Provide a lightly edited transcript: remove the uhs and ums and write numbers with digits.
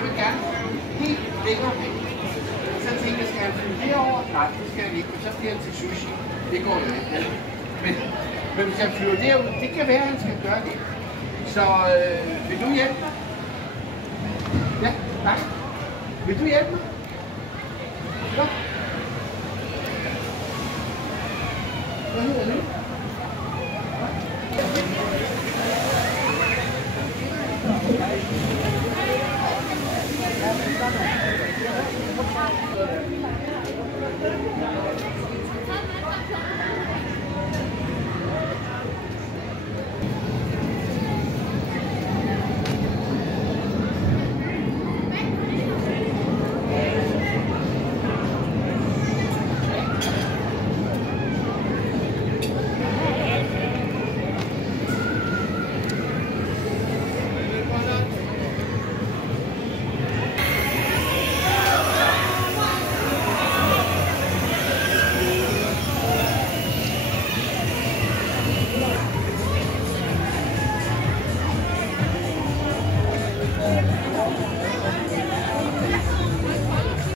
han vil gerne flyve helt længere væk. Så tænkte jeg, skal han flyve herover? Nej, det skal han ikke, men så bliver han til sushi. Det går jo ikke. Men hvis han flyver derud, det kan være, at han skal gøre det. Så vil du hjælpe mig? Ja, nej. Vil du hjælpe mig? Ja. Hvad hedder du?